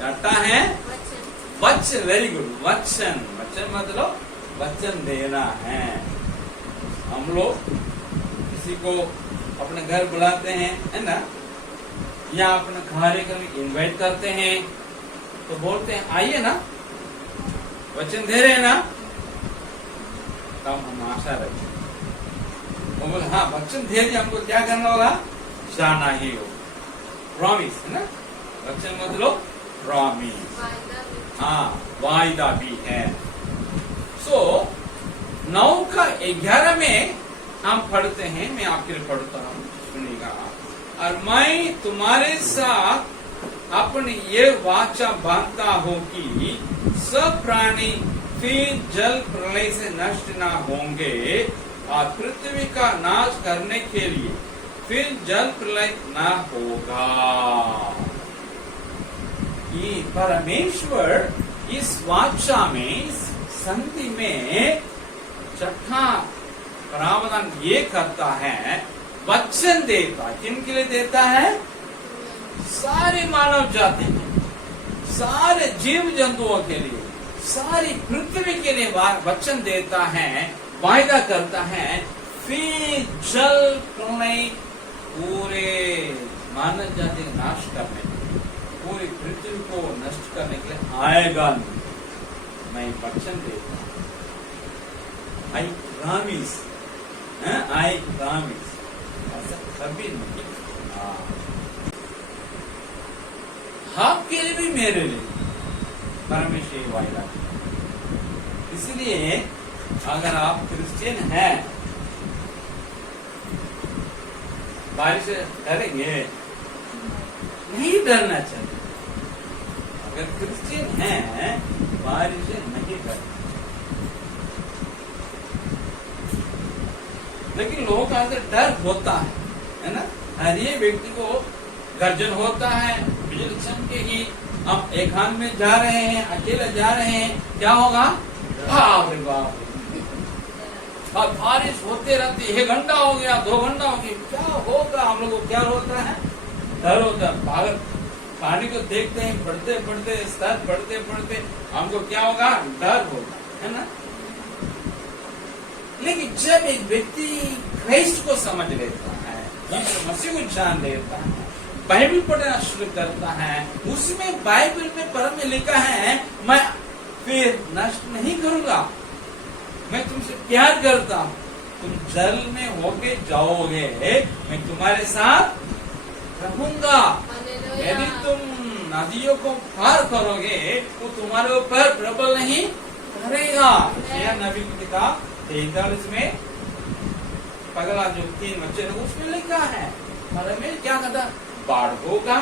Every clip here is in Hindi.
घटा है वचन, वेरी गुड, वचन, वचन मतलब वचन देना है। हम लोग किसी को अपने घर बुलाते हैं, है ना, या अपने कार्यक्रम इनवाइट करते हैं तो बोलते हैं आइए ना, वचन दे रहे हैं ना, तब हम आशा रखें। वो बोले हाँ वचन दे दिया, हमको क्या करना होगा, जाना ही हो, प्रॉमिस, है ना, वचन मतलब प्रॉमिस, हाँ वायदा भी है। सो 9 का 11 में हम पढ़ते हैं, मैं आपके लिए पढ़ता हूँ, सुनिएगा। और मैं तुम्हारे साथ अपनी ये वाचा बांधता हूँ कि सब प्राणी फिर जल प्रलय से नष्ट न होंगे और पृथ्वी का नाश करने के लिए फिर जल प्रलय न होगा। ये परमेश्वर इस वाचा में, इस संधि में छठा प्रावधान ये करता है, वचन देता, किनके लिए देता है, सारे मानव जाति के, सारे जीव जंतुओं के लिए, सारी पृथ्वी के लिए वचन देता है, वायदा करता है, फिर जल प्रलय पूरे मानव जाति का नाश करने, पूरी पृथ्वी को नष्ट करने के लिए आएगा। मैं वचन देता हूं, आई प्रॉमिस, आई प्रॉमिस, ऐसा कभी नहीं। आपके लिए भी मेरे लिए परमेश्वर वायदा। इसलिए अगर आप क्रिश्चियन हैं, बारिश से डरेंगे नहीं, डरना चाहिए। अगर क्रिश्चियन हैं, बारिश से नहीं डरना। लेकिन लोगों का अंदर डर होता है ना, हर ये व्यक्ति को गर्जन होता है, बिजली चमकेगी, हम एकांत में जा रहे हैं, अकेले जा रहे हैं, क्या होगा, बाप रे बाप, और बारिश होते रहती, 1 घंटा हो गया, 2 घंटा हो गया, क्या होगा, हम लोग को क्या होता है, डर होता है। अगर पानी को देखते हैं, पढ़ते पढ़ते, स्तर पढ़ते पढ़ते, हमको क्या होगा, डर होगा, है ना। लेकिन जब एक व्यक्ति क्राइस्ट को समझ लेता है, यीशु मसीह को जान लेता है, बाइबल पढ़ना शुरू करता है, उसमें बाइबल में परम में लिखा है, मैं फिर नष्ट नहीं करूंगा, मैं तुमसे प्यार करता हूं, तुम जल में होके जाओगे, मैं तुम्हारे साथ रहूंगा, यदि तुम नदियों को पार करोगे वो तुम्हारे ऊपर प्रबल नहीं करेगा। यशायाह नबी की किताब 43 में पगला जो 3 वचन उसमें लिखा है, में क्या कहता, बाढ़ होगा,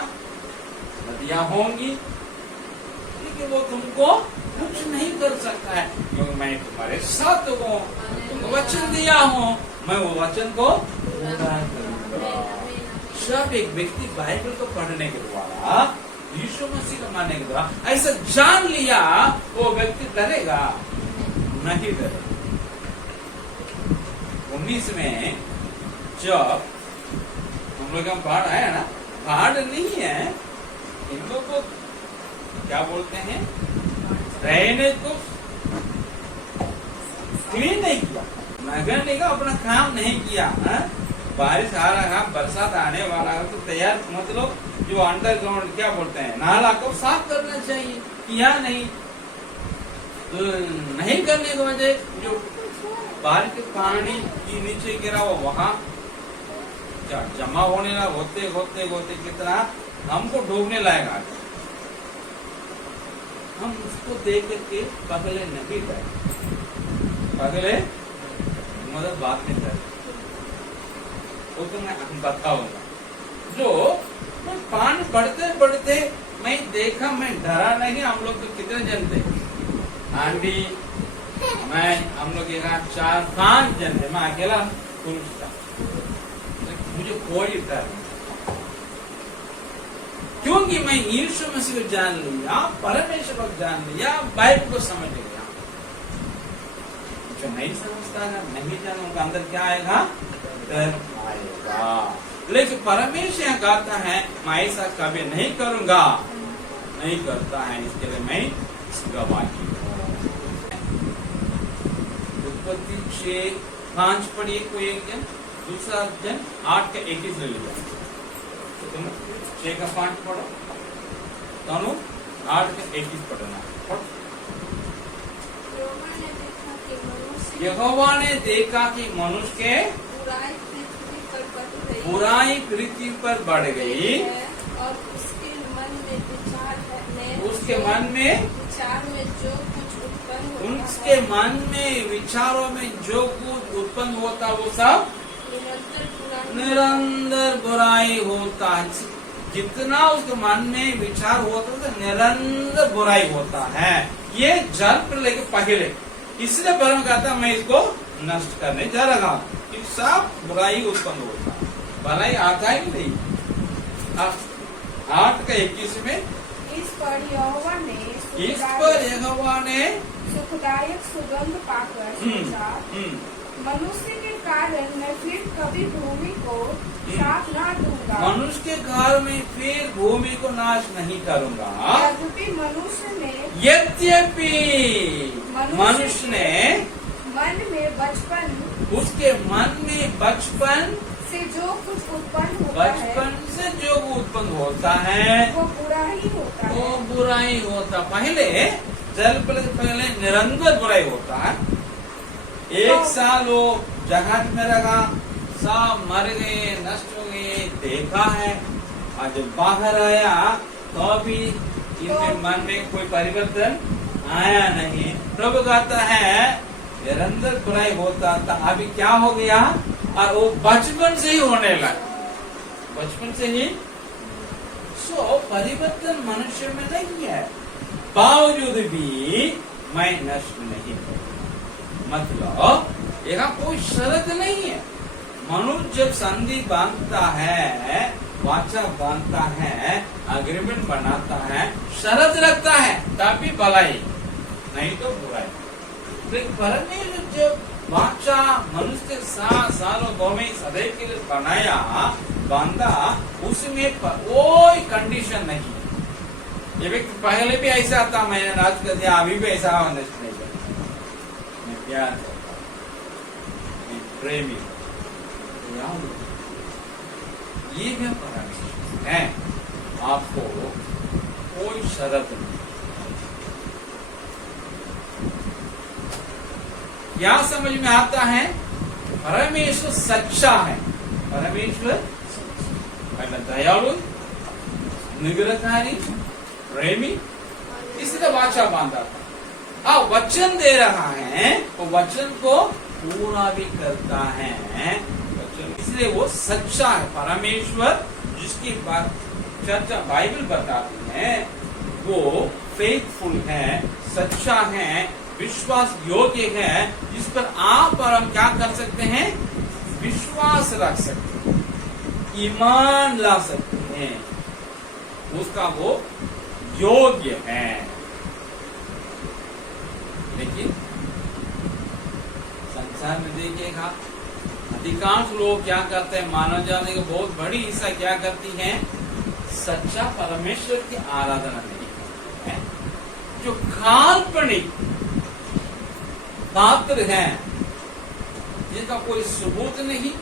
नदियां होंगी, लेकिन वो तुमको कुछ नहीं कर सकता है, क्योंकि मैं तुम्हारे साथ हूँ, तुमको वचन दिया हूँ, मैं वो वचन को पूरा करूंगा। जब एक व्यक्ति बाइबल को पढ़ने के द्वारा, यीशु मसीह को मानने के द्वारा ऐसा जान लिया, वो व्यक्ति डरेगा नहीं, डरेगा। 19 में जब हम लोग हम पहाड़ है ना, पहाड़ नहीं है, इन लोग को क्या बोलते हैं, रहने को क्लीन नहीं किया, नगर निगम अपना काम नहीं किया, है? बारिश आ रहा है, बरसात आने वाला है, तो तैयार मतलब जो अंडरग्राउंड क्या बोलते हैं, नाला को साफ करना चाहिए, किया नहीं, तो नहीं करने की वजह जो बारिश के पानी की नीचे गिरा वो वहां जमा होने लगा, होते होते होते कितना हमको डूबने लगेगा। हम उसको देख के पगले नहीं गए, पगले मतलब बात नहीं कर, वो तो मैं बताऊंगा। जो मैं पानी पढ़ते पढ़ते मैं देखा, मैं डरा नहीं। हम लोग तो कितने जन थे, आंटी, मैं, हम लोग यहाँ 4-5 जन थे, मैं अकेला पुरुष था, मुझे कोई डर नहीं, क्योंकि मैं यीशु मसीह को जान लिया, परमेश्वर को जान लिया, बाइबल को समझ लिया। जो नहीं समझता है, नहीं जाना, उनका अंदर क्या आएगा, डर आएगा। लेकिन परमेश्वर कहता है, मैं ऐसा कभी नहीं करूंगा, नहीं करता है, इसके लिए मैं गवाही हूँ। उत्पत्ति 6:5 पढ़िए कोई एक जन, दूसरा जन 8:21 ले लीजिए। तो तुम 6:5 पढ़ो, दोनों 8:21 पढ़ना। यहोवा ने देखा कि मनुष्य के बुराई पृथ्वी पर बढ़ गई और उसके मन में विचार है, उसके मन में विचार में जो कुछ उत्पन्न होता उसके है, मन में विचारों में जो कुछ उत्पन्न होता वो सब निरंतर बुराई होता है। जितना उसके मन में विचार होता है तो निरंतर बुराई होता है। ये जल प्रलय के पहले, इसलिए परम कहता मैं इसको नष्ट करने जा रहा हूँ कि सब बुराई उत्पन्न होता है, भलाई आता ही नहीं। 8:21 में इस पर यहोवा ने सुखदायक सुगंध पाकर सोचा, मनुष्य के कारण मैं फिर कभी भूमि को साफ न दूंगा, मनुष्य के घर में फिर भूमि को नाश नहीं करूंगा। यद्यपि मनुष्य ने मन में बचपन, उसके मन में बचपन से जो कुछ उत्पन्न होता बचपन से जो उत्पन्न होता है वो बुरा ही होता वो है। बुरा ही होता। पहले जल प्रलय पहले निरंतर बुराई होता है। एक साल वो जहाज में रहा, सब मर गए, नष्ट हो गए, देखा है। और जब बाहर आया तो भी इनके मन में कोई परिवर्तन आया नहीं। प्रभु कहता है निरंतर बुराई होता था, अभी क्या हो गया, और वो बचपन से ही होने लगा, बचपन से ही। परिवर्तन मनुष्य में नहीं है, बावजूद भी मैं नष्ट नहीं हूँ। मतलब यहाँ कोई शर्त नहीं है। मनुष्य जब संधि बांधता है, वाचा बांधता है, अग्रीमेंट बनाता है, शर्त रखता है, तभी भलाई, नहीं तो बुराई। परमेश्वर जब वाचा मनुष्य के साथ सालों में सदैव के लिए बनाया, बांधा, उसमें कोई कंडीशन नहीं। ये व्यक्ति पहले भी ऐसा था, मैंने राज कर दिया, अभी भी ऐसा नष्ट नहीं करता। मैं प्यार करता हूँ, मैं प्रेमी, ये भी परमेश्वर है। आपको कोई शर्त नहीं। क्या समझ में आता है? परमेश्वर सच्चा है। परमेश्वर दयालु, निग्रहकारी, प्रेमी, इसलिए वाचा बांधा था। वचन दे रहा है, वो वचन को पूरा भी करता है, इसलिए वो सच्चा है। परमेश्वर जिसकी बात चर्चा बाइबल बताती है वो फेथफुल है, सच्चा है, विश्वास योग्य है, जिस पर आप और हम क्या कर सकते हैं? विश्वास रख सकते हैं, ईमान ला सकते हैं, उसका वो योग्य है। लेकिन संसार में देखिएगा, अधिकांश लोग क्या करते हैं? मानव जाति की बहुत बड़ी हिस्सा क्या करती है? सच्चा परमेश्वर की आराधना नहीं करते हैं। जो काल्पनिक पात्र हैं, जिनका कोई सबूत नहीं,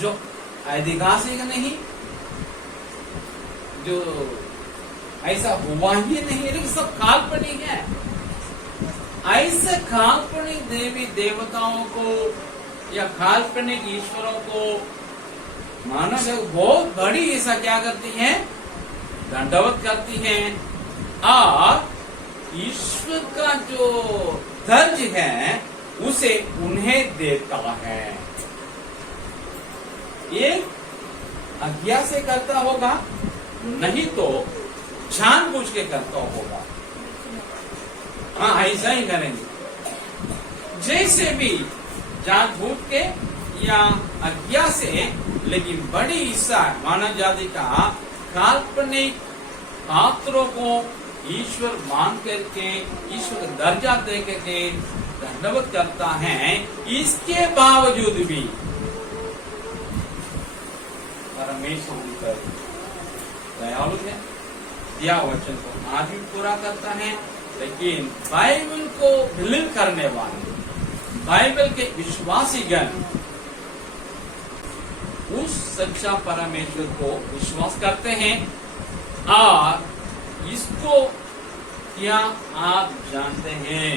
जो ऐतिहासिक नहीं, जो ऐसा हुआ ही नहीं, लेकिन सब काल्पनिक है। ऐसे काल्पनिक देवी देवताओं को या काल्पनिक ईश्वरों को मानव बहुत बड़ी हिस्सा क्या करती है? दंडवत करती है, और ईश्वर का जो दर्ज है उसे उन्हें देता है। एक अज्ञा से करता होगा, नहीं तो जानबूझ के करता होगा। हाँ, ऐसा ही करेंगे। जैसे भी जानबूझ के या अज्ञा से, लेकिन बड़ी हिस्सा मानव जाति का काल्पनिक पात्रों को ईश्वर मान करके, ईश्वर का दर्जा दे करके दंडवत करता है। इसके बावजूद भी परमेश्वर दयालु है, दिया वचन को आज भी पूरा करता है। लेकिन बाइबल को बिलीव करने वाले, बाइबल के विश्वासीगण उस सच्चा परमेश्वर को विश्वास करते हैं। और इसको क्या आप जानते हैं?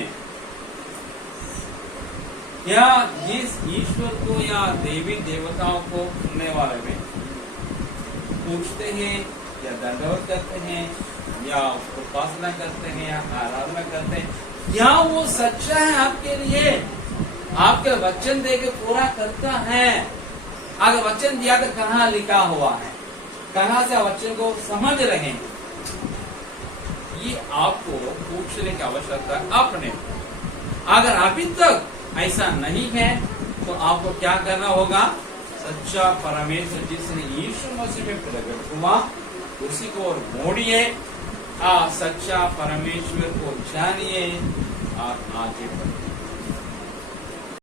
क्या जिस ईश्वर को या देवी देवताओं को सुनने वाले में पूछते हैं या दंडवत करते हैं या उसको उपासना करते हैं या आराधना करते हैं, क्या वो सच्चा है आपके लिए? आपके वचन दे के पूरा करता है? अगर वचन दिया तो कहाँ लिखा हुआ है, कहाँ से वचन को समझ रहे हैं? ये आपको पूछने की आवश्यकता है अपने। अगर अभी तक ऐसा नहीं है तो आपको क्या करना होगा? सच्चा परमेश्वर जिसने यीशु मसीह में प्रकट हुआ उसी को मोड़िए, सच्चा परमेश्वर को जानिए और आगे बढ़िए।